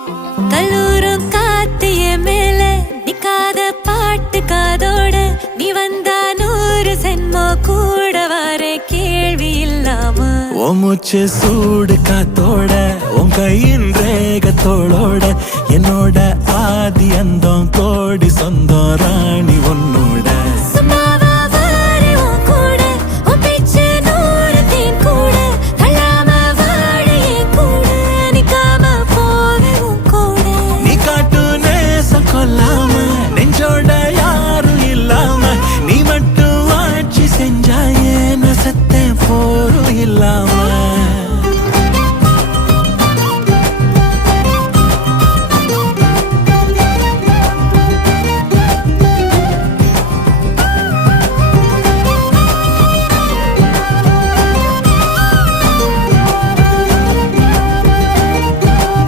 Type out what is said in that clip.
கல்லூரும் காத்திய மேல நிக்காத பாட்டு காதோட நீ வந்தா 100 சென்மோ கூட வர கேள்வி இல்லாம மூச்சு சூடு காத்தோட உன் கையின் ரேகத்தோளோட என்னோட ஆதி அந்தம்